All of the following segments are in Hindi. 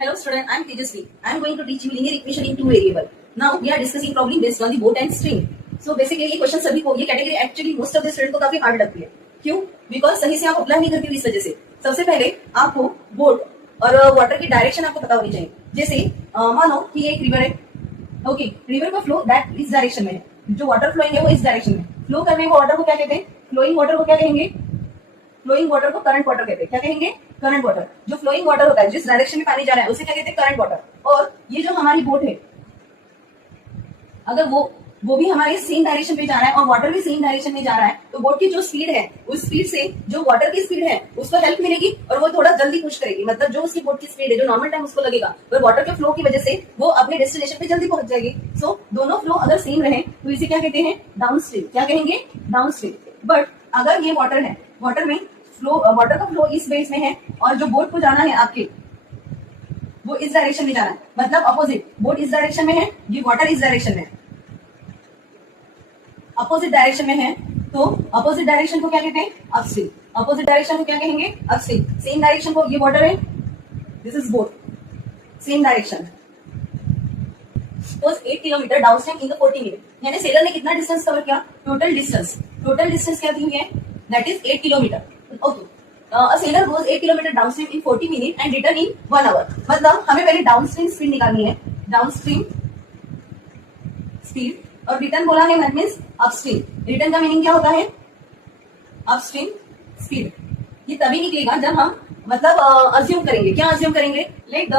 Hello student, I am Tejasvi. I am going to teach you linear equation in two variable. Now we are discussing problem based on the boat and string. So basically ये क्वेश्चन सभी को, ये category actually most of the student को काफी हार्ड लगती है. क्यों? बिकॉज सही से आप अप्लाई नहीं करती हुई इस वजह से. सबसे पहले आपको बोट और वाटर की डायरेक्शन आपको पता होनी चाहिए. जैसे मानो कि ये एक रिवर है. ओके, रिवर का फ्लो दैट इस डायरेक्शन में है. जो वाटर फ्लोइंग है वो इस डायरेक्शन में. फ्लो करने को वाटर को क्या कहते हैं? फ्लोइंग वाटर को क्या कहेंगे? फ्लोइंग वाटर को करंट वाटर कहते हैं. क्या कहेंगे? Current water. जो फ्लोइंग वाटर होता है, जिस डायरेक्शन में पानी जा रहा है, उसे क्या कहते हैं? Current water. और ये जो हमारी बोट है, अगर वो भी हमारे सेम डायरेक्शन पे जा रहा है और वाटर भी सेम डायरेक्शन में जा रहा है, तो बोट की जो स्पीड है, उस स्पीड से जो वाटर की स्पीड है उसको हेल्प मिलेगी और वो थोड़ा जल्दी पुश करेगी. मतलब जो उसकी बोट की स्पीड है, जो नॉर्मल टाइम उसको लगेगा, वो वाटर के फ्लो की वजह से वो अपने डेस्टिनेशन पे जल्दी पहुंच जाएगी. सो दोनों फ्लो अगर सेम रहे तो इसे क्या कहते हैं? Down stream. क्या कहेंगे? Down stream. बट अगर ये वाटर है, वाटर में वाटर का फ्लो इस बेस में है और जो बोट को जाना है आपके, वो इस डायरेक्शन में जाना है. मतलब अपोजिट. बोट इस डायरेक्शन में है, ये वाटर इस डायरेक्शन में है, अपोजिट डायरेक्शन में है. तो अपोजिट डायरेक्शन को क्या कहते हैं? अपस्ट्रीम. अपोजिट डायरेक्शन को क्या कहेंगे? अपस्ट्रीम. सेम डायरेक्शन को, ये वाटर है, this is boat, same direction. Suppose 8 kilometre downstream in the 40 minute. यानी सेलर ने कितना डिस्टेंस कवर किया? टोटल डिस्टेंस क्या दी हुई है? That is 8 kilometre. Okay, a sailor goes 8 kilometer downstream in 40 minutes and return in 1 hour. मतलब हमें पहले डाउनस्ट्रीम स्पीड निकालनी है. डाउनस्ट्रीम स्पीड और रिटर्न बोला है, दैट मींस अपस्ट्रीम. रिटर्न का मीनिंग क्या होता है? Upstream speed. ये तभी निकलेगा जब हम मतलब अज्यूम करेंगे. क्या अज्यूम करेंगे? Let the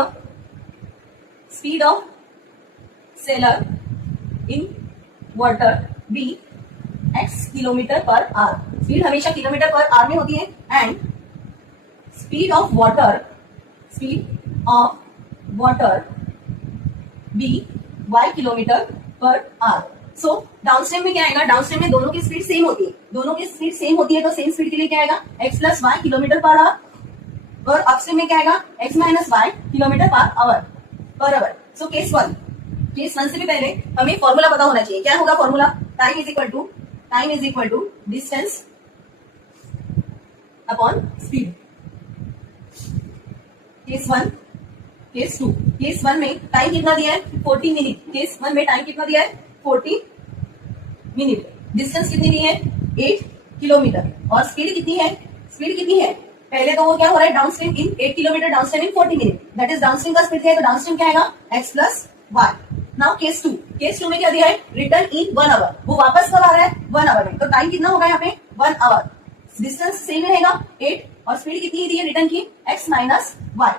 speed of sailor in water be x kilometre per hour. Speed हमेशा किलोमीटर पर आवर में होती है. And speed of water be y kilometre per hour. So downstream में क्या आएगा? डाउनस्ट्रीम में दोनों की स्पीड सेम होती है. दोनों की स्पीड सेम होती है तो सेम स्पीड के लिए क्या आएगा? x plus y kilometre per hour. और अपस्ट्रीम में क्या आएगा? x minus y kilometre per hour. So case one से भी पहले हमें फॉर्मूला पता होना चाहिए. क्या होगा formula? Time is equal to distance upon speed. Case one. Case two. Case one में टाइम कितना दिया है? 40 मिनट. केस वन में टाइम कितना दिया है? 40 मिनट. डिस्टेंस कितनी दी है? 8 किलोमीटर. और स्पीड कितनी है? पहले तो वो क्या हो रहा है? Downstream in 8 kilometre, downstream in 40 minute. That is downstream का स्पीड है. तो डाउनस्ट्रीम क्या आएगा? x plus y. Now case two में क्या दिया है? Return in 1 hour. वो वापस कब आ रहा है? 1 आवर में. तो टाइम कितना होगा यहाँ पे? 1 आवर. डिस्टेंस सेम रहेगा 8 और स्पीड कितनी दी है रिटर्न की? x minus Y.